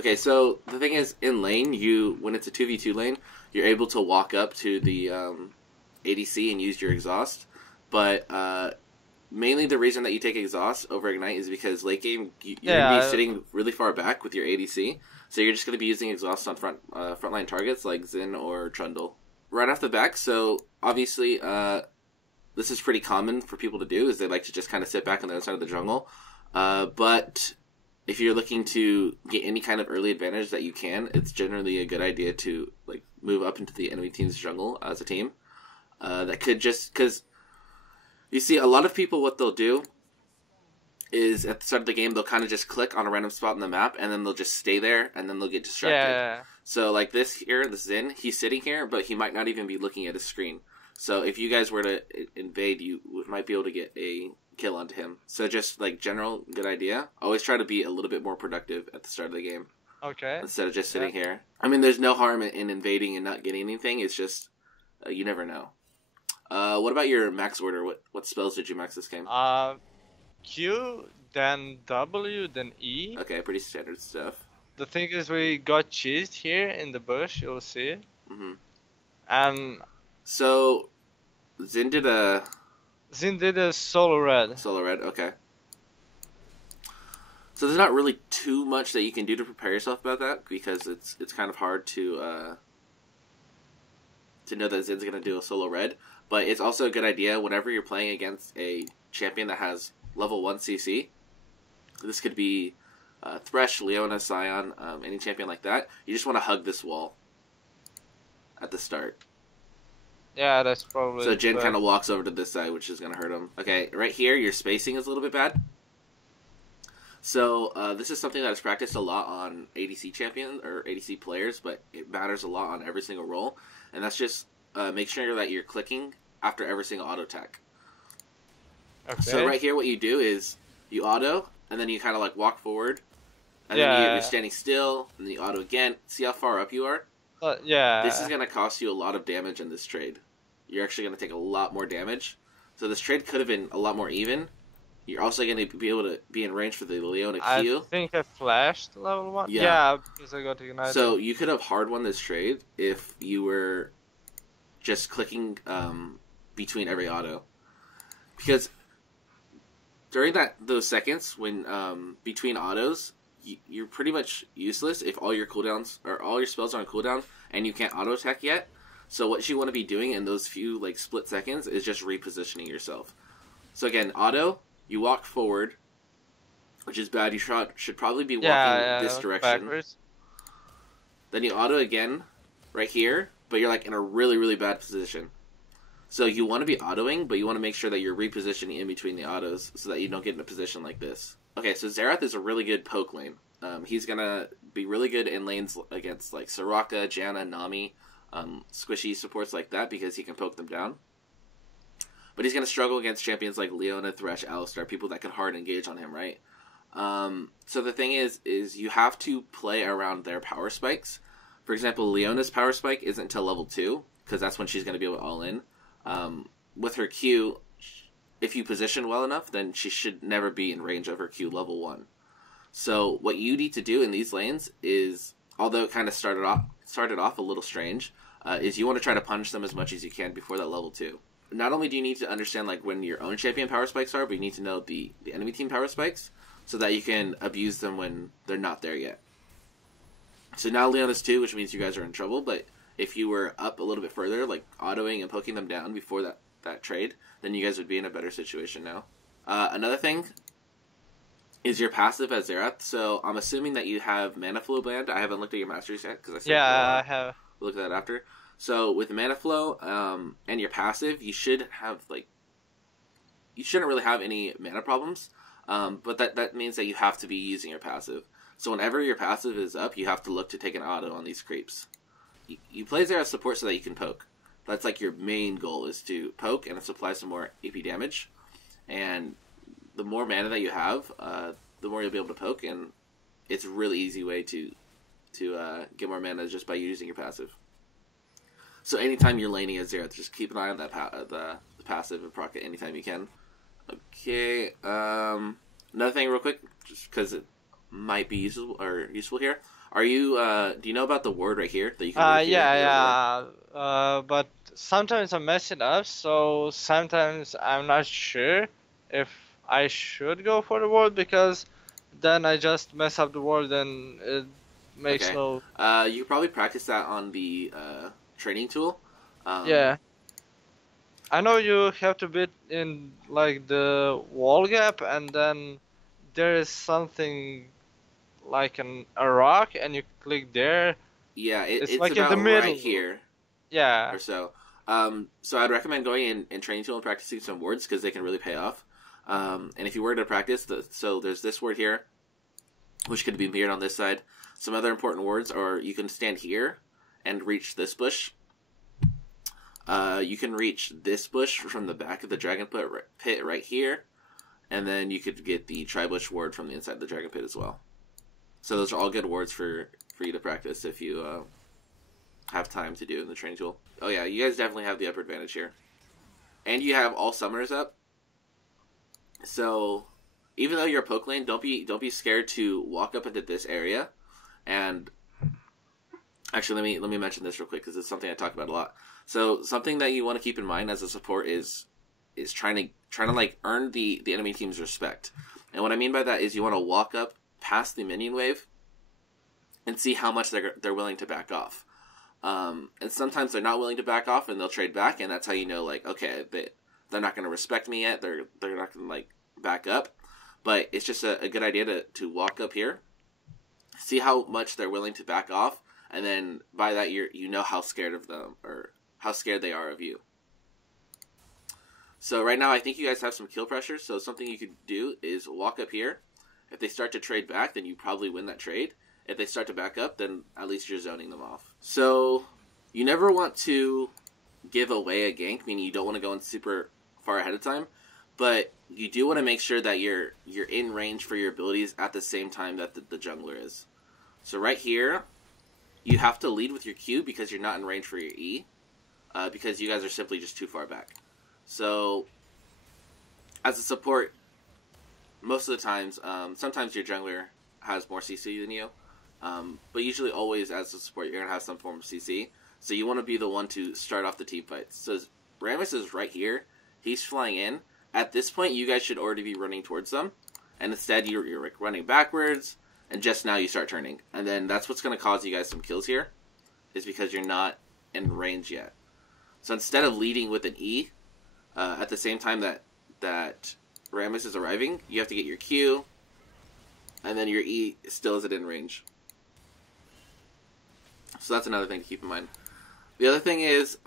Okay, so the thing is, in lane, when it's a 2v2 lane, you're able to walk up to the ADC and use your exhaust. But mainly the reason that you take exhaust over ignite is because late game you're going to be sitting really far back with your ADC, so you're just going to be using exhaust on frontline targets like Xin or Trundle. Right off the back, so obviously this is pretty common for people to do, is they like to just kind of sit back on the other side of the jungle. But if you're looking to get any kind of early advantage that you can, it's generally a good idea to like move up into the enemy team's jungle as a team. That could just, because you see, a lot of people, what they'll do is at the start of the game, they'll kind of just click on a random spot on the map, and then they'll just stay there, and then they'll get distracted. Yeah. So, like this here, this Xin, he's sitting here, but he might not even be looking at his screen. So, if you guys were to invade, you might be able to get a kill onto him. So, just, like, general good idea. Always try to be a little bit more productive at the start of the game. Okay. Instead of just sitting here. I mean, there's no harm in invading and not getting anything. It's just, you never know. What about your max order? What spells did you max this game? Q, then W, then E. Okay, pretty standard stuff. The thing is, we got cheesed here in the bush, you'll see. Mm-hmm. And... So, Xin did a solo red. Solo red, okay. So there's not really too much that you can do to prepare yourself about that, because it's kind of hard to know that Zin's going to do a solo red. But it's also a good idea whenever you're playing against a champion that has level 1 CC. This could be Thresh, Leona, Sion, any champion like that. You just want to hug this wall at the start. Yeah, that's probably... So Jin kind of walks over to this side, which is going to hurt him. Okay, right here, your spacing is a little bit bad. So this is something that is practiced a lot on ADC champions or ADC players, but it matters a lot on every single role. And that's just make sure that you're clicking after every single auto attack. Okay. So right here, what you do is you auto, and then you kind of like walk forward, and then you're standing still, and then you auto again. See how far up you are? Yeah. This is going to cost you a lot of damage in this trade. You're actually going to take a lot more damage. So this trade could have been a lot more even. You're also going to be able to be in range for the Leona Q. I think I flashed level 1. Yeah, because I got ignited. So you could have hard won this trade if you were just clicking between every auto. Because during those seconds when between autos, you're pretty much useless if all your cooldowns or all your spells are on cooldown and you can't auto attack yet. So what you want to be doing in those few like split seconds is just repositioning yourself. So again, auto, you walk forward, which is bad. You should probably be walking this direction. Backwards. Then you auto again, right here, but you're like in a really, really bad position. So you want to be autoing, but you want to make sure that you're repositioning in between the autos so that you don't get in a position like this. Okay, so Xerath is a really good poke lane. He's going to be really good in lanes against like Soraka, Janna, Nami, squishy supports like that because he can poke them down. But he's going to struggle against champions like Leona, Thresh, Alistar, people that can hard engage on him, right? So the thing is you have to play around their power spikes. For example, Leona's power spike isn't until level 2, because that's when she's going to be able to all-in. With her Q, if you position well enough, then she should never be in range of her Q level 1. So what you need to do in these lanes is, although it kind of started off a little strange, is you want to try to punish them as much as you can before that level 2. Not only do you need to understand like when your own champion power spikes are, but you need to know the enemy team power spikes so that you can abuse them when they're not there yet. So now Leona's 2, which means you guys are in trouble, but if you were up a little bit further, like autoing and poking them down before that trade, then you guys would be in a better situation now. Another thing is your passive as Xerath. So I'm assuming that you have Mana Flow banned. I haven't looked at your masteries yet because I said I have. We'll look at that after. So with Mana Flow and your passive, you should have you shouldn't really have any mana problems. But that means that you have to be using your passive. So whenever your passive is up, you have to look to take an auto on these creeps. You play Xerath support so that you can poke. That's like your main goal, is to poke and supply some more AP damage. And the more mana that you have, the more you'll be able to poke. And it's a really easy way to get more mana just by using your passive. So anytime you're laning as Xerath, just keep an eye on that the passive and proc it anytime you can. Okay. Another thing real quick, just because it might be useful here. Are you, do you know about the ward right here that you can ward here? Yeah. But sometimes I mess it up, so sometimes I'm not sure if I should go for the word because then I just mess up the word and it makes Okay. no. You could probably practice that on the training tool. Um, Yeah. I know you have to beat in like the wall gap, and then there is something like a rock, and you click there. yeah, It's it's like in the about right middle. here Yeah. or so. So I'd recommend going in training tool and practicing some words because they can really pay off. And if you were to practice, so there's this word here, which could be mirrored on this side. Some other important words are you can stand here and reach this bush. You can reach this bush from the back of the dragon pit right here, and then you could get the tri-bush ward from the inside of the dragon pit as well. So those are all good words for you to practice if you have time to do in the training tool. Oh yeah, you guys definitely have the upper advantage here, and you have all summoners up. So even though you're a poke lane, don't be scared to walk up into this area. And actually, let me mention this real quick because it's something I talk about a lot. So something that you want to keep in mind as a support is trying to like earn the enemy team's respect. And what I mean by that is you want to walk up past the minion wave and see how much they're willing to back off. And sometimes they're not willing to back off and they'll trade back, and that's how you know, like, okay, they're not going to respect me yet. They're not going to like back up. But it's just a good idea to walk up here, see how much they're willing to back off, and then by that you know how scared of them or how scared they are of you. So right now I think you guys have some kill pressure, so something you could do is walk up here. If they start to trade back, then you probably win that trade. If they start to back up, then at least you're zoning them off. So you never want to give away a gank, meaning you don't want to go in super far ahead of time, but you do want to make sure that you're in range for your abilities at the same time that the jungler is. So right here, you have to lead with your Q because you're not in range for your E, because you guys are simply just too far back. So as a support, most of the times, sometimes your jungler has more CC than you, but usually always as a support you're going to have some form of CC. So you want to be the one to start off the team fights. So Rammus is right here. He's flying in. At this point, you guys should already be running towards them. And instead, you're like running backwards, and just now you start turning. And then that's what's going to cause you guys some kills here, is because you're not in range yet. So instead of leading with an E, at the same time that Rammus is arriving, you have to get your Q, and then your E still isn't in range. So that's another thing to keep in mind. The other thing is,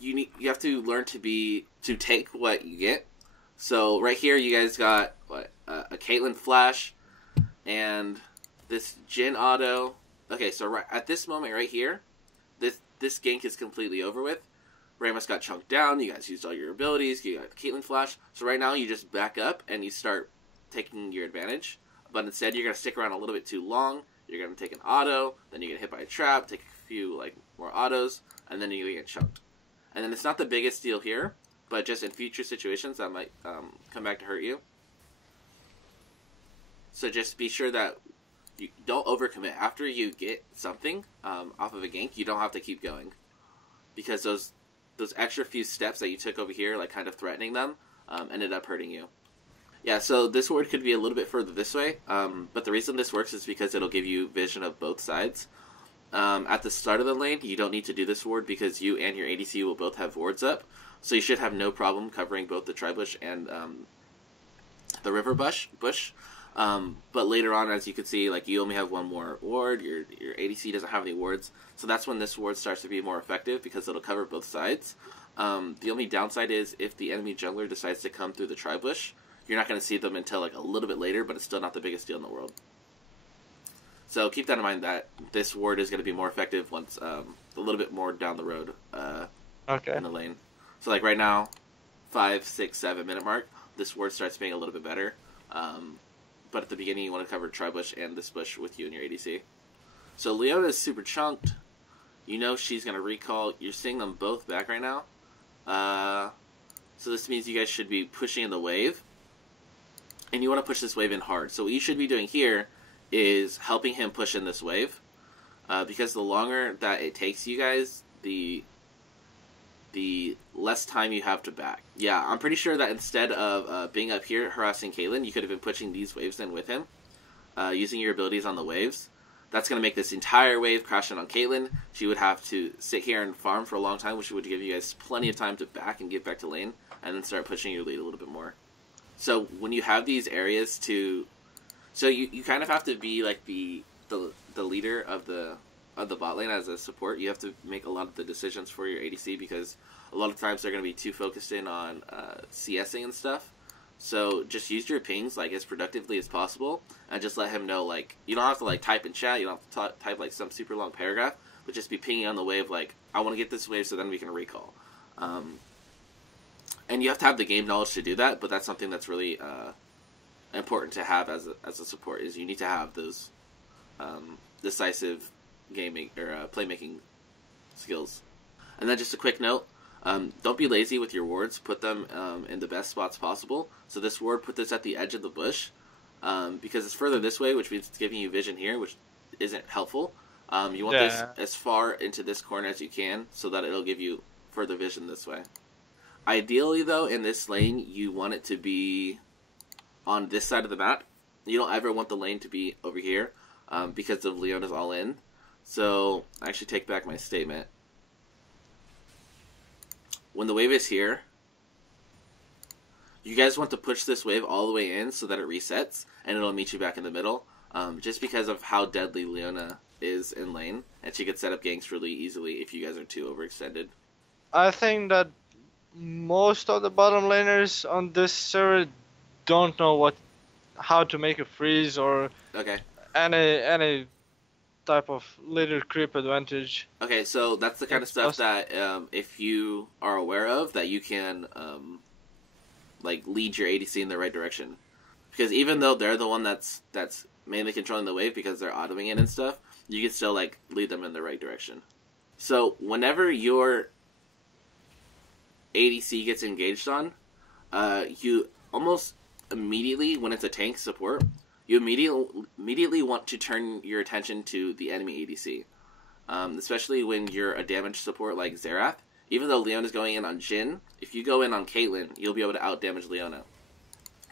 you have to learn to take what you get. So right here, you guys got a Caitlyn flash and this Jhin auto. Okay, so right at this moment right here, this gank is completely over with. Rammus got chunked down. You guys used all your abilities. You got Caitlyn flash. So right now, you just back up and you start taking your advantage. But instead, you're gonna stick around a little bit too long. You're gonna take an auto, then you get hit by a trap, take a few like more autos, and then you get chunked. And then it's not the biggest deal here, but just in future situations that might come back to hurt you. So just be sure that you don't overcommit. After you get something off of a gank, you don't have to keep going, because those extra few steps that you took over here, like kind of threatening them, ended up hurting you. Yeah, so this ward could be a little bit further this way, but the reason this works is because it'll give you vision of both sides. At the start of the lane, you don't need to do this ward because you and your ADC will both have wards up, so you should have no problem covering both the tri-bush and the river bush. But later on, as you can see, like you only have one more ward, your ADC doesn't have any wards, so that's when this ward starts to be more effective because it'll cover both sides. The only downside is if the enemy jungler decides to come through the tri-bush, you're not going to see them until like a little bit later, but it's still not the biggest deal in the world. So keep that in mind that this ward is going to be more effective once a little bit more down the road in the lane. So like right now, 5, 6, 7 minute mark, this ward starts being a little bit better. But at the beginning, you want to cover tri-bush and this bush with you and your ADC. So Leona is super chunked. You know she's going to recall. You're seeing them both back right now. So this means you guys should be pushing in the wave. And you want to push this wave in hard. So what you should be doing here is helping him push in this wave. Because the longer that it takes you guys, the less time you have to back. Yeah, I'm pretty sure that instead of being up here harassing Caitlyn, you could have been pushing these waves in with him, using your abilities on the waves. That's going to make this entire wave crash in on Caitlyn. She would have to sit here and farm for a long time, which would give you guys plenty of time to back and get back to lane, and then start pushing your lead a little bit more. So when you have these areas to... So you kind of have to be like the leader of the bot lane as a support. You have to make a lot of the decisions for your ADC, because a lot of times they're going to be too focused in on CSing and stuff. So just use your pings like as productively as possible, and just let him know, like, you don't have to like type in chat, you don't have to type like some super long paragraph, but just be pinging on the wave like, I want to get this wave so then we can recall. And you have to have the game knowledge to do that, but that's something that's really important to have as a support, is you need to have those decisive gaming or playmaking skills. And then just a quick note, don't be lazy with your wards. Put them in the best spots possible. So this ward, put this at the edge of the bush, because it's further this way, which means it's giving you vision here, which isn't helpful. You want this as far into this corner as you can, so that it'll give you further vision this way. Ideally, though, in this lane, you want it to be on this side of the map. You don't ever want the lane to be over here, because of Leona's all in. So I actually take back my statement. When the wave is here, you guys want to push this wave all the way in so that it resets, and it'll meet you back in the middle, just because of how deadly Leona is in lane, and she could set up ganks really easily if you guys are too overextended. I think that most of the bottom laners on this server don't know how to make a freeze or any type of little creep advantage. Okay, so that's the kind of stuff that if you are aware of, that you can like lead your ADC in the right direction. Because even though they're the one that's mainly controlling the wave because they're autoing it and stuff, you can still like lead them in the right direction. So whenever your ADC gets engaged on, you almost immediately, when it's a tank support, you immediately want to turn your attention to the enemy ADC. Especially when you're a damage support like Xerath. Even though Leona's going in on Jhin, if you go in on Caitlyn, you'll be able to out-damage Leona.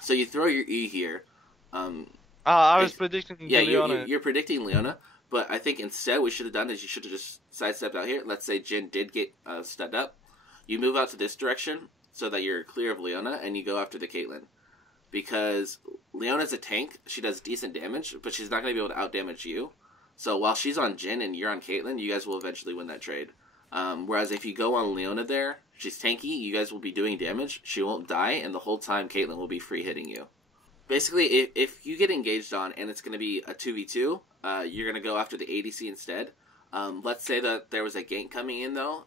So you throw your E here. I was predicting Leona. You're predicting Leona, but I think instead what you should have done is you should have just sidestepped out here. Let's say Jhin did get stunned up. You move out to this direction so that you're clear of Leona, and you go after the Caitlyn. Because Leona's a tank, she does decent damage, but she's not going to be able to out-damage you. So while she's on Jhin and you're on Caitlyn, you guys will eventually win that trade. Whereas if you go on Leona there, she's tanky, you guys will be doing damage, she won't die, and the whole time Caitlyn will be free hitting you. Basically, if you get engaged on and it's going to be a 2v2, you're going to go after the ADC instead. Let's say that there was a gank coming in, though.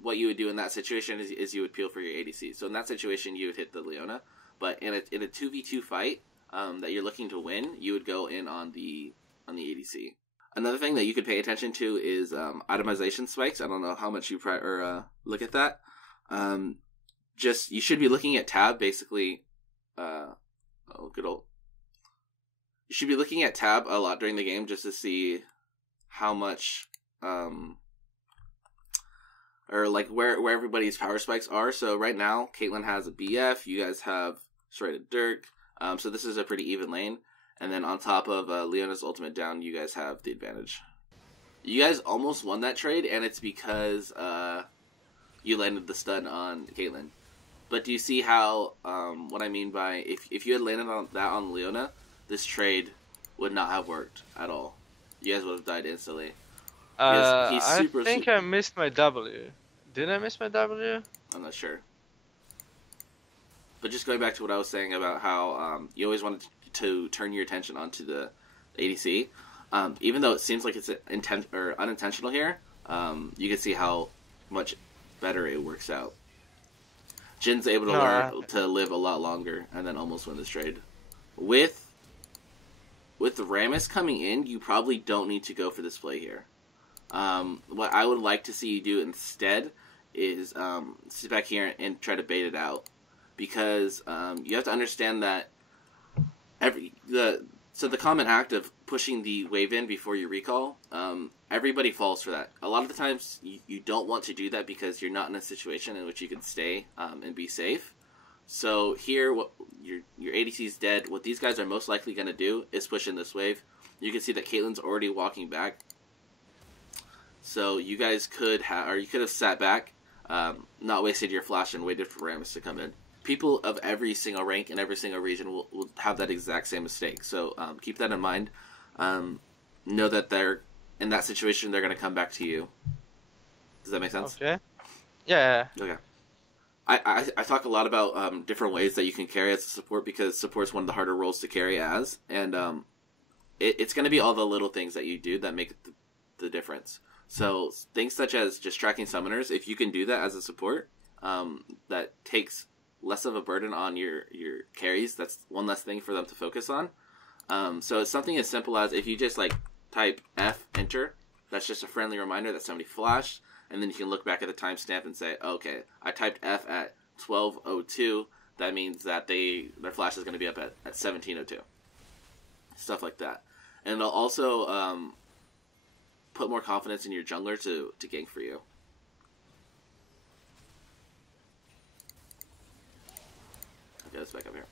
What you would do in that situation is you would peel for your ADC. So in that situation, you would hit the Leona. But in a 2v2 fight that you're looking to win, you would go in on the ADC. Another thing that you could pay attention to is itemization spikes. I don't know how much you look at that. You should be looking at tab, basically. You should be looking at tab a lot during the game just to see how much, or like where everybody's power spikes are. So right now, Caitlyn has a BF, you guys have Shredded Dirk. So this is a pretty even lane. And then on top of Leona's ultimate down, you guys have the advantage. You guys almost won that trade, and it's because you landed the stun on Caitlyn. But do you see how, what I mean by, if you had landed on Leona, this trade would not have worked at all. You guys would have died instantly. I think I missed my W. Did I miss my W? I'm not sure. But just going back to what I was saying about how you always wanted to turn your attention onto the ADC, even though it seems like it's unintentional here, you can see how much better it works out. Jin's able to learn to live a lot longer and then almost win this trade. With Rammus coming in, you probably don't need to go for this play here. What I would like to see you do instead is sit back here and try to bait it out. Because you have to understand that So the common act of pushing the wave in before you recall, everybody falls for that. A lot of the times you don't want to do that because you're not in a situation in which you can stay and be safe. So here, what your ADC is dead. What these guys are most likely going to do is push in this wave. You can see that Caitlyn's already walking back. So you guys could have, or you could have sat back, not wasted your flash and waited for Rammus to come in. People of every single rank in every single region will have that exact same mistake. So keep that in mind. Know that they're in that situation, they're going to come back to you. Does that make sense? Okay. Yeah. Okay. I talk a lot about different ways that you can carry as a support, because support's one of the harder roles to carry as, and it's going to be all the little things that you do that make the difference. So things such as just tracking summoners, if you can do that as a support, that takes less of a burden on your carries. That's one less thing for them to focus on. So it's something as simple as if you just like type F enter, that's just a friendly reminder that somebody flashed. And then you can look back at the timestamp and say, okay, I typed F at 12:02. That means that their flash is going to be up at 17:02. Stuff like that. And it'll also put more confidence in your jungler to gank for you. Okay, let's back up here.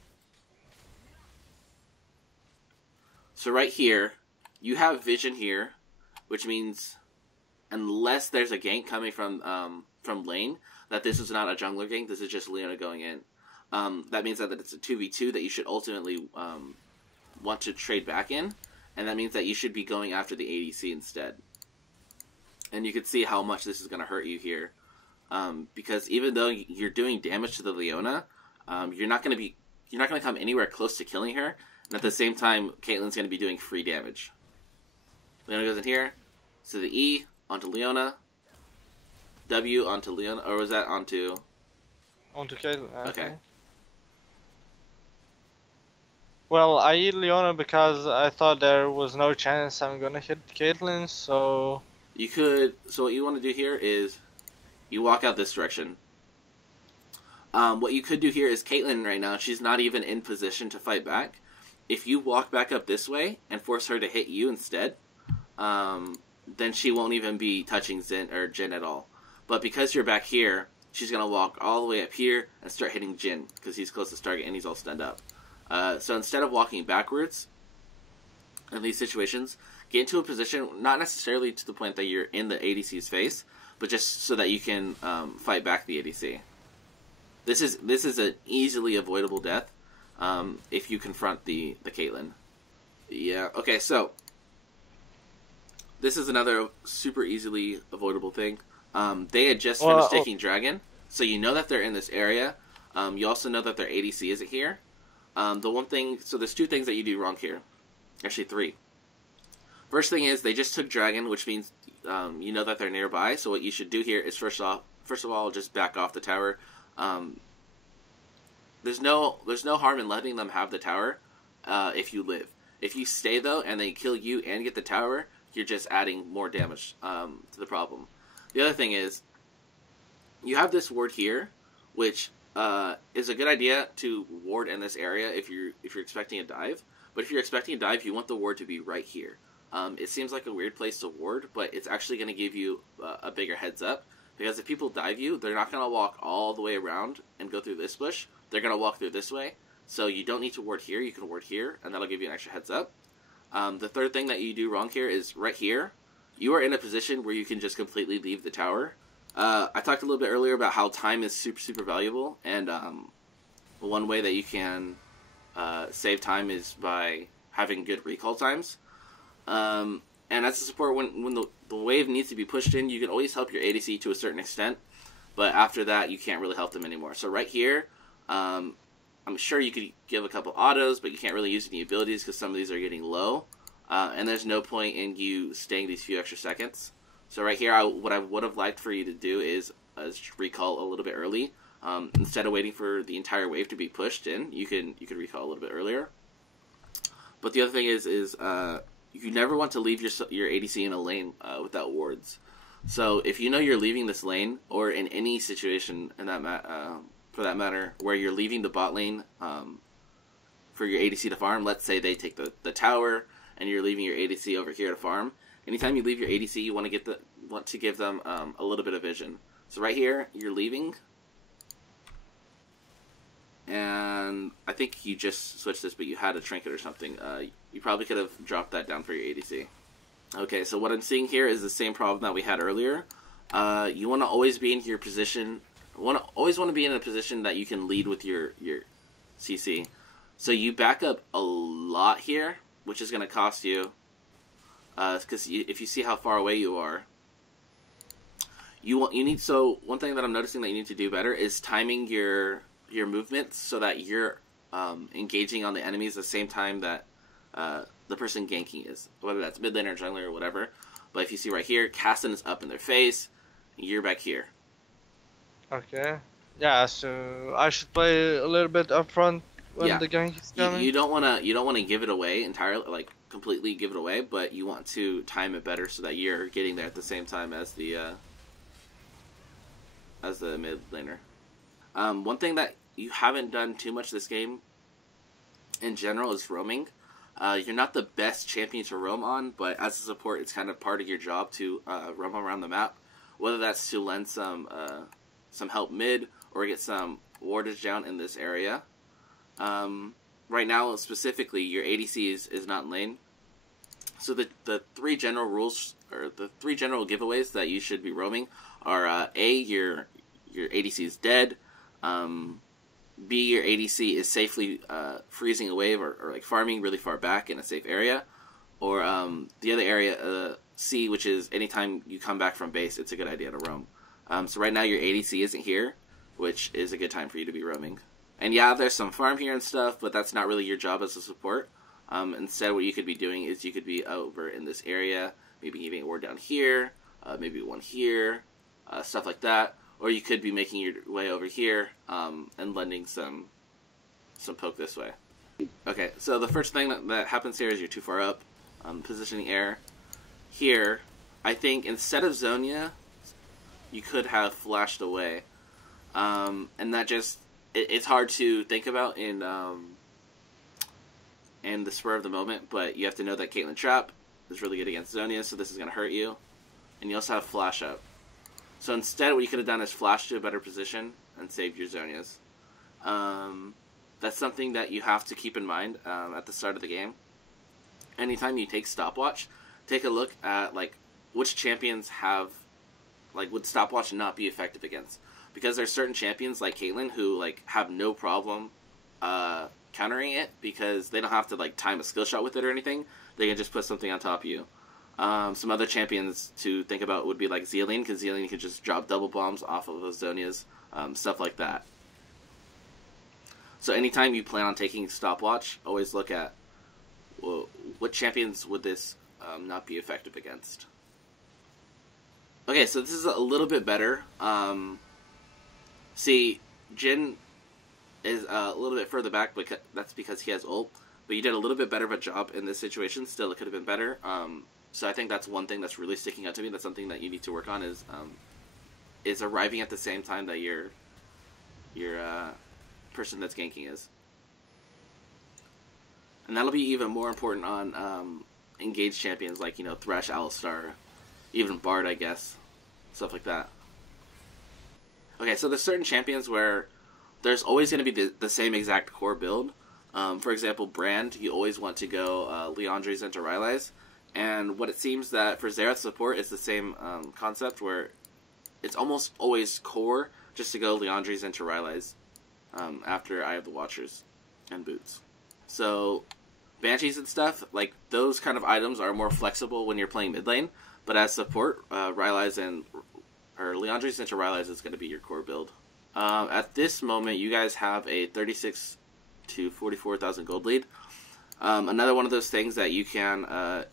So right here, you have vision here, which means unless there's a gank coming from lane, that this is not a jungler gank, this is just Leona going in. That means that it's a 2v2 that you should ultimately want to trade back in, and that means that you should be going after the ADC instead. And you can see how much this is going to hurt you here, because even though you're doing damage to the Leona, you're not going to come anywhere close to killing her, and at the same time, Caitlyn's going to be doing free damage. Leona goes in here, so the E onto Leona, W onto Leona, or was that onto? Onto Caitlyn. Okay. Well, I eat Leona because I thought there was no chance I'm gonna hit Caitlyn, so... You could, so what you want to do here is, you walk out this direction. What you could do here is Caitlyn right now, she's not even in position to fight back. If you walk back up this way and force her to hit you instead, then she won't even be touching Jhin at all. But because you're back here, she's going to walk all the way up here and start hitting Jhin, because he's closest target and he's all stunned up. So instead of walking backwards in these situations, get into a position, not necessarily to the point that you're in the ADC's face, but just so that you can fight back the ADC. This is an easily avoidable death if you confront the Caitlyn. Yeah, okay, so this is another super easily avoidable thing. They had just finished taking Dragon, so you know that they're in this area. You also know that their ADC isn't here. The one thing, so there's two things that you do wrong here. Actually, three. First thing is they just took Dragon, which means you know that they're nearby. So what you should do here is first of all, just back off the tower. There's no harm in letting them have the tower if you live. If you stay though and they kill you and get the tower, you're just adding more damage to the problem. The other thing is you have this ward here, which is a good idea to ward in this area if you're expecting a dive. But if you're expecting a dive, you want the ward to be right here. It seems like a weird place to ward, but it's actually going to give you a bigger heads up. Because if people dive you, they're not going to walk all the way around and go through this bush. They're going to walk through this way. So you don't need to ward here. You can ward here, and that'll give you an extra heads up. The third thing that you do wrong here is right here. You are in a position where you can just completely leave the tower. I talked a little bit earlier about how time is super, super valuable. And one way that you can save time is by having good recall times. And as a support, when the wave needs to be pushed in, you can always help your ADC to a certain extent, but after that, you can't really help them anymore. So right here, I'm sure you could give a couple autos, but you can't really use any abilities because some of these are getting low, and there's no point in you staying these few extra seconds. So right here, what I would have liked for you to do is recall a little bit early. Instead of waiting for the entire wave to be pushed in, you can recall a little bit earlier. But the other thing is you never want to leave your ADC in a lane without wards. So if you know you're leaving this lane, or in any situation in that for that matter, where you're leaving the bot lane for your ADC to farm. Let's say they take the tower, and you're leaving your ADC over here to farm. Anytime you leave your ADC, you want to give them a little bit of vision. So right here, you're leaving, and I think you just switched this, but you had a trinket or something. You probably could have dropped that down for your ADC. Okay, so what I'm seeing here is the same problem that we had earlier. You want to always be in your position. Always want to be in a position that you can lead with your CC. So you back up a lot here, which is going to cost you. Because if you see how far away you are, you need. So one thing that I'm noticing that you need to do better is timing your movements so that you're engaging on the enemies at the same time that the person ganking is, whether that's mid laner, jungler, or whatever. But if you see right here, Caston is up in their face, you're back here. Okay. Yeah, so I should play a little bit up front when the gank is coming. You don't wanna give it away entirely, like completely give it away, but you want to time it better so that you're getting there at the same time as the mid laner. One thing that you haven't done too much this game in general is roaming. You're not the best champion to roam on, but as a support, it's kind of part of your job to roam around the map, whether that's to lend some help mid or get some wardage down in this area. Right now, specifically, your ADC is not in lane. So the three general rules, or the three general giveaways that you should be roaming are A, your ADC is dead, B, your ADC is safely freezing a wave or like farming really far back in a safe area, or the other area, C, which is anytime you come back from base, it's a good idea to roam. So right now your ADC isn't here, which is a good time for you to be roaming. And yeah, there's some farm here and stuff, but that's not really your job as a support. Instead, what you could be doing is you could be over in this area, maybe giving a ward down here, maybe one here, stuff like that. Or you could be making your way over here and lending some poke this way. Okay, so the first thing that happens here is you're too far up, positioning air. Here, I think instead of Zonia, you could have flashed away. And that just, it's hard to think about in the spur of the moment, but you have to know that Caitlyn Trap is really good against Zonia, so this is going to hurt you. And you also have flash up. So instead, what you could have done is flash to a better position and save your Zonias. That's something that you have to keep in mind at the start of the game. Anytime you take stopwatch, take a look at like which champions have, like, would stopwatch not be effective against. Because there's certain champions like Caitlyn who like have no problem countering it because they don't have to like time a skill shot with it or anything. They can just put something on top of you. Some other champions to think about would be like Xerath, because Xerath can just drop double bombs off of those Zonias, stuff like that. So anytime you plan on taking stopwatch, always look at, well, what champions would this not be effective against. Okay, so this is a little bit better. See, Jhin is a little bit further back, but that's because he has ult. But you did a little bit better of a job in this situation. Still, it could have been better. So I think that's one thing that's really sticking out to me. That's something that you need to work on is arriving at the same time that your person that's ganking is. And that'll be even more important on engaged champions like, you know, Thresh, Alistar, even Bard, I guess. Stuff like that. Okay, so there's certain champions where there's always going to be the same exact core build. For example, Brand, you always want to go Liandry's into Rylai's. And what it seems that for Xerath support, it's the same concept where it's almost always core just to go Liandry's into Rylai's after Eye of the Watchers and Boots. So Banshees and stuff, like those kind of items are more flexible when you're playing mid lane, but as support, Rylai's or Liandry's into Rylai's is going to be your core build. At this moment, you guys have a 36 to 44,000 gold lead. Another one of those things that you can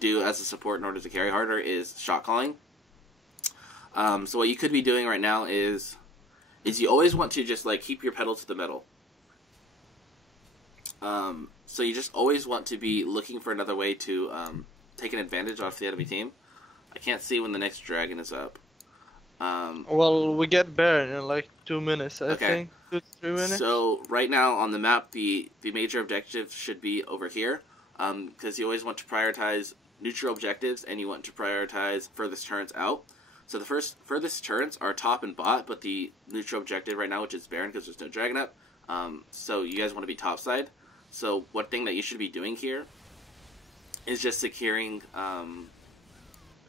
do as a support in order to carry harder is Shotcalling. So what you could be doing right now is you always want to just like keep your pedal to the metal. So you just always want to be looking for another way to take an advantage off the enemy team. I can't see when the next dragon is up. Well, we get Baron in like 2 minutes, I think. So right now on the map, the major objective should be over here, because you always want to prioritize neutral objectives and you want to prioritize furthest turrets out. So the furthest turrets are top and bot, but the neutral objective right now, which is Baron because there's no dragon up, so you guys want to be top side. So one thing that you should be doing here is just securing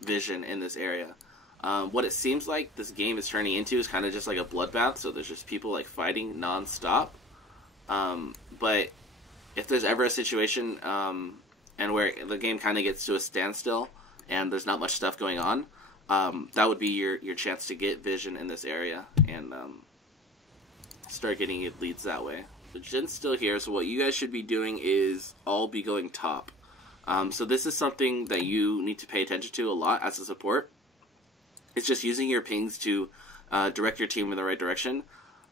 vision in this area. What it seems like this game is turning into is kind of just like a bloodbath, so there's just people like fighting non-stop. But if there's ever a situation and where the game kind of gets to a standstill and there's not much stuff going on, that would be your chance to get vision in this area and start getting leads that way. But Jin's still here, so what you guys should be doing is all be going top. So this is something that you need to pay attention to a lot as a support. It's just using your pings to direct your team in the right direction.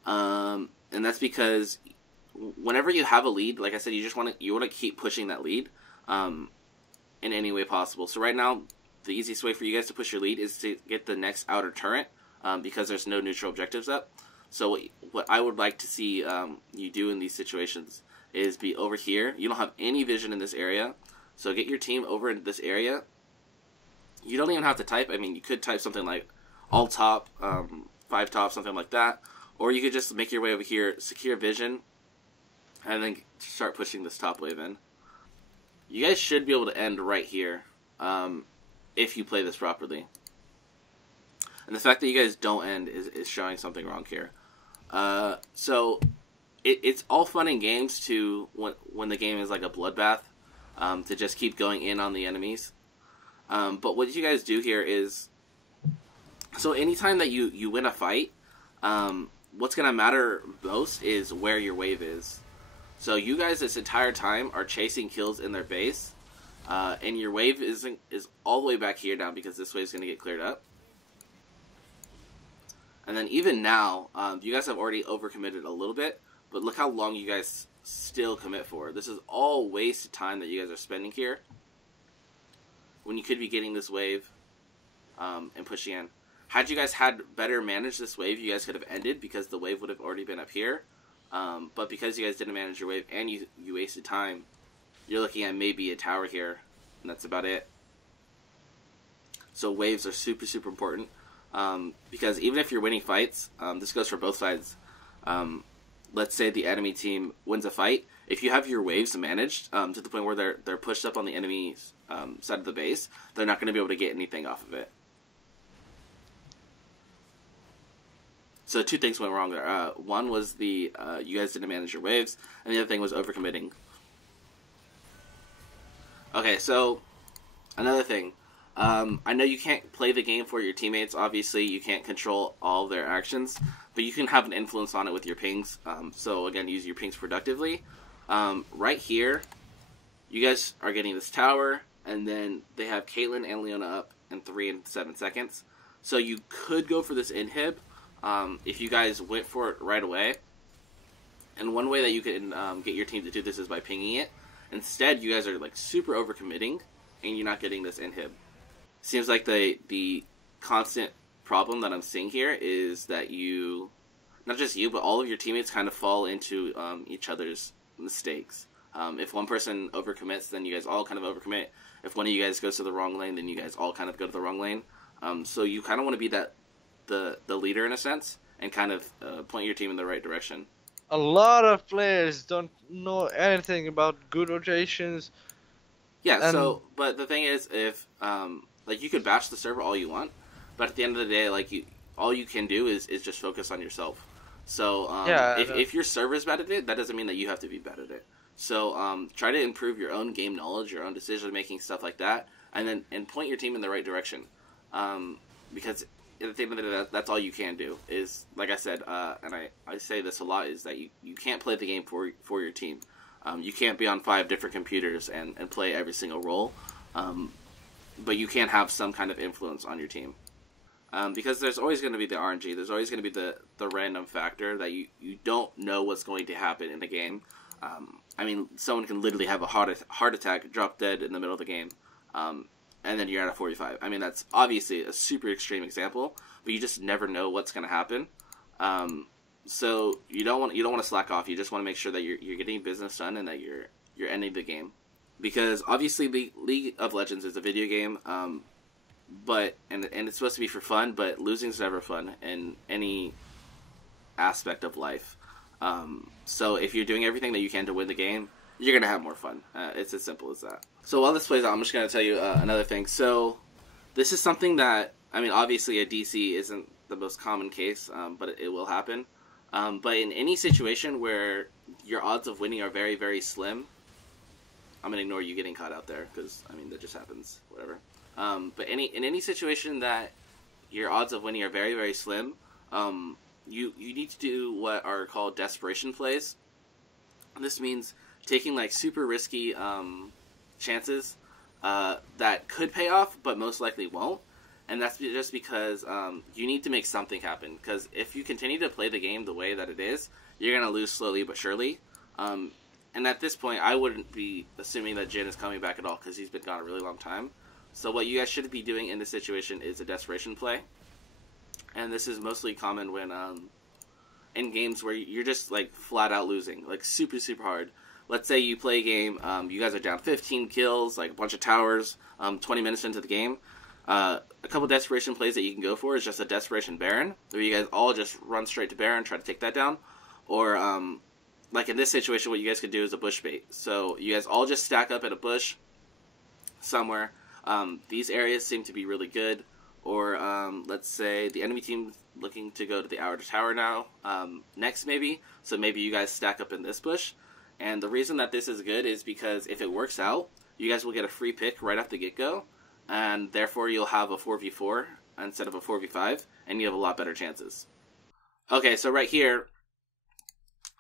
And that's because whenever you have a lead, like I said, you want to keep pushing that lead in any way possible. So right now, the easiest way for you guys to push your lead is to get the next outer turret because there's no neutral objectives up. So what I would like to see you do in these situations is be over here. You don't have any vision in this area, so get your team over in this area. You don't even have to type. I mean, you could type something like all top, 5 top, something like that. Or you could just make your way over here, secure vision, and then start pushing this top wave in. You guys should be able to end right here if you play this properly. And the fact that you guys don't end is showing something wrong here. So it's all fun and games to when the game is like a bloodbath to just keep going in on the enemies. But what you guys do here is, so anytime that you win a fight, what's going to matter most is where your wave is. So you guys this entire time are chasing kills in their base, and your wave is all the way back here now because this wave is going to get cleared up. And then even now, you guys have already overcommitted a little bit, but look how long you guys still commit for. This is all wasted time that you guys are spending here, when you could be getting this wave and pushing in. Had you guys had better managed this wave, you guys could have ended because the wave would have already been up here. But because you guys didn't manage your wave and you wasted time, you're looking at maybe a tower here, and that's about it. So waves are super, super important. Because even if you're winning fights, this goes for both sides. Let's say the enemy team wins a fight. If you have your waves managed to the point where they're pushed up on the enemy's side of the base, they're not going to be able to get anything off of it. So 2 things went wrong there. One was you guys didn't manage your waves, and the other thing was overcommitting. Okay, so another thing. I know you can't play the game for your teammates. Obviously, you can't control all of their actions, but you can have an influence on it with your pings. So again, use your pings productively. Right here, you guys are getting this tower, and then they have Caitlyn and Leona up in 3 and 7 seconds. So you could go for this inhib if you guys went for it right away. And one way that you can get your team to do this is by pinging it. Instead, you guys are like super overcommitting, and you're not getting this inhib. Seems like the constant problem that I'm seeing here is that you, not just you, but all of your teammates kind of fall into each other's mistakes. If one person overcommits, then you guys all kind of overcommit. If one of you guys goes to the wrong lane, then you guys all kind of go to the wrong lane. So you kind of want to be the leader in a sense, and kind of point your team in the right direction. A lot of players don't know anything about good rotations. Yeah, so, but the thing is, if, like, you could bash the server all you want, but at the end of the day, like, all you can do is just focus on yourself. So, if your server's bad at it, that doesn't mean that you have to be bad at it. So, try to improve your own game knowledge, your own decision-making, stuff like that, and point your team in the right direction. Because at the end of the day, that's all you can do, is, like I said, and I say this a lot, is that you can't play the game for your team. You can't be on 5 different computers and play every single role, but you can have some kind of influence on your team. Because there's always going to be the RNG, there's always going to be the random factor that you don't know what's going to happen in the game. I mean, someone can literally have a heart attack, drop dead in the middle of the game, and then you're at a 45. I mean, that's obviously a super extreme example, but you just never know what's going to happen. So you don't want to slack off. You just want to make sure that you're getting business done and that you're ending the game, because obviously League of Legends is a video game, but and it's supposed to be for fun, but losing is never fun in any aspect of life. So if you're doing everything that you can to win the game, you're gonna have more fun. It's as simple as that. So while this plays out, I'm just gonna tell you another thing. So this is something that, I mean, obviously a DC isn't the most common case, but it will happen. But in any situation where your odds of winning are very, very slim, I'm gonna ignore you getting caught out there, because I mean that just happens. Whatever. But in any situation that your odds of winning are very, very slim, you need to do what are called Desperation Plays. This means taking like super risky chances that could pay off, but most likely won't. And that's just because you need to make something happen. Because if you continue to play the game the way that it is, you're going to lose slowly but surely. And at this point, I wouldn't be assuming that Jin is coming back at all, because he's been gone a really long time. So what you guys should be doing in this situation is a desperation play. And this is mostly common when in games where you're just like flat out losing, like super, super hard. Let's say you play a game, you guys are down 15 kills, like a bunch of towers, 20 minutes into the game. A couple desperation plays that you can go for is just a desperation Baron, where you guys all just run straight to Baron, try to take that down. Or, like in this situation, what you guys could do is a bush bait. So you guys all just stack up at a bush somewhere. These areas seem to be really good. Or, let's say the enemy team looking to go to the outer tower now, next maybe. So maybe you guys stack up in this bush. And the reason that this is good is because if it works out, you guys will get a free pick right off the get-go. And therefore you'll have a 4v4 instead of a 4v5. And you have a lot better chances. Okay, so right here,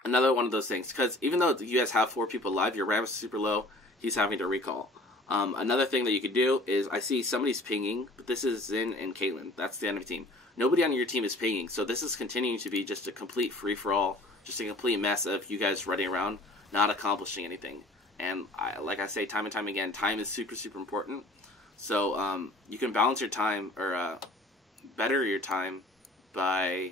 another one of those things. Because even though you guys have 4 people alive, your RAM is super low. He's having to recall. Another thing that you could do is, I see somebody's pinging, but this is Xin and Caitlyn. That's the enemy team. Nobody on your team is pinging, so this is continuing to be just a complete free-for-all, just a complete mess of you guys running around, not accomplishing anything. And like I say time and time again, time is super, super important. So you can balance your time, or better your time, by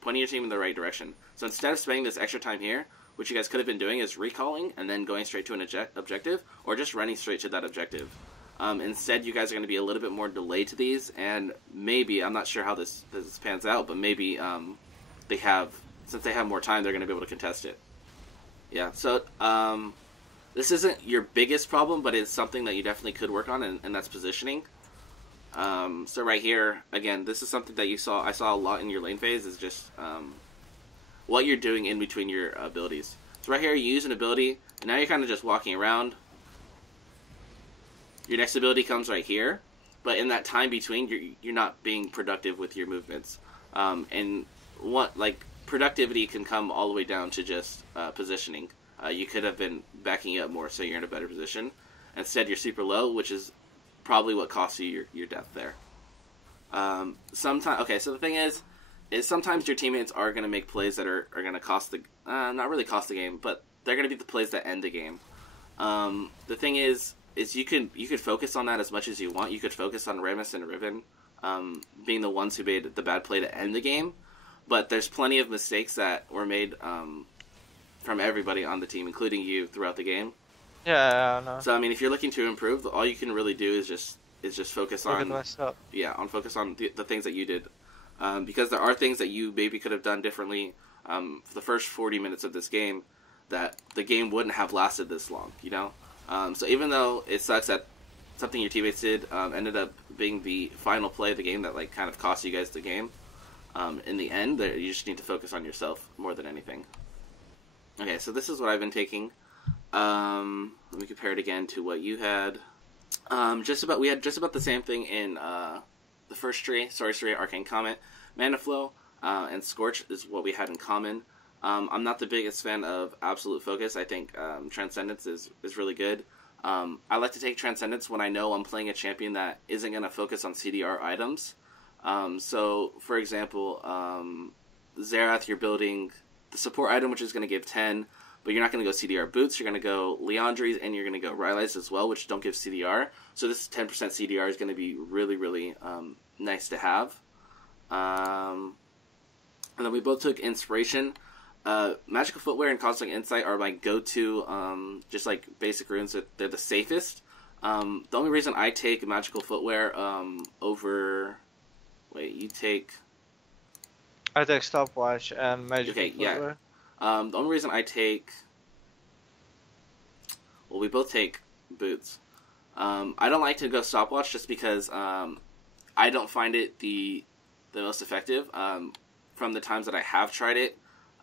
pointing your team in the right direction. So instead of spending this extra time here, what you guys could have been doing is recalling and then going straight to an objective, or just running straight to that objective. Instead, you guys are going to be a little bit more delayed to these, and maybe, I'm not sure how this pans out, but maybe since they have more time, they're going to be able to contest it. Yeah, so this isn't your biggest problem, but it's something that you definitely could work on, and that's positioning. So right here, again, this is something that I saw a lot in your lane phase, is just what you're doing in between your abilities. So right here, you use an ability, and now you're kind of just walking around. Your next ability comes right here, but in that time between, you're not being productive with your movements. And productivity can come all the way down to just positioning. You could have been backing up more, so you're in a better position. Instead, you're super low, which is probably what costs you your death there. Okay, so the thing is sometimes your teammates are going to make plays that are going to cost the, not really cost the game, but they're going to be the plays that end the game. The thing is you could focus on that as much as you want. You could focus on Remus and Riven being the ones who made the bad play to end the game, but there's plenty of mistakes that were made from everybody on the team, including you, throughout the game. Yeah, I know. So I mean, if you're looking to improve, all you can really do is just focus on focus on the things that you did, because there are things that you maybe could have done differently for the first 40 minutes of this game, that the game wouldn't have lasted this long, you know. So even though it sucks that something your teammates did ended up being the final play of the game that like kind of cost you guys the game, in the end, you just need to focus on yourself more than anything. Okay, so this is what I've been taking. Let me compare it again to what you had. We had just about the same thing in the first tree, Sorcery, Arcane Comet, Mana Flow, and Scorch is what we had in common. I'm not the biggest fan of Absolute Focus. I think Transcendence is really good. I like to take Transcendence when I know I'm playing a champion that isn't going to focus on CDR items. So, for example, Xerath, you're building the support item, which is going to give 10, but you're not going to go CDR Boots. You're going to go Leandries, and you're going to go Rylai's as well, which don't give CDR. So this 10% CDR is going to be really, really nice to have. And then we both took Inspiration. Magical Footwear and Cosmic Insight are my go-to, just like basic runes. They're the safest. The only reason I take Magical Footwear over... Wait, you take... I take Stopwatch and Magical Okay, Footwear. yeah. The only reason I take... Well, we both take Boots. I don't like to go Stopwatch just because I don't find it the most effective. From the times that I have tried it,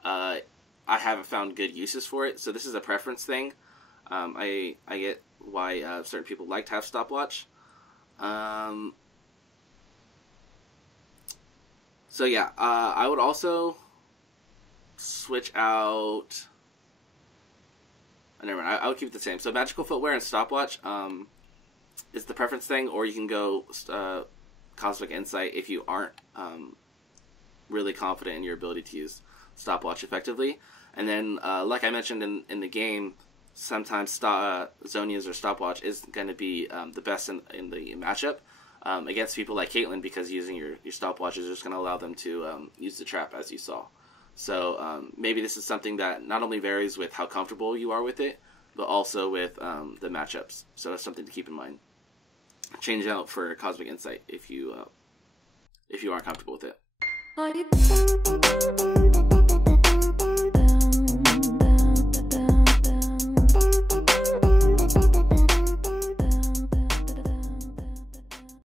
I haven't found good uses for it. So this is a preference thing. I get why certain people like to have Stopwatch. So yeah, I would also switch out... Never mind, I would keep it the same. So Magical Footwear and Stopwatch is the preference thing, or you can go Cosmic Insight if you aren't really confident in your ability to use Stopwatch effectively. And then, like I mentioned in the game, sometimes Zonia's or Stopwatch is going to be the best in the matchup against people like Caitlyn, because using your Stopwatch is just going to allow them to use the trap, as you saw. So maybe this is something that not only varies with how comfortable you are with it, but also with the matchups. So that's something to keep in mind. Change out for Cosmic Insight if you aren't comfortable with it.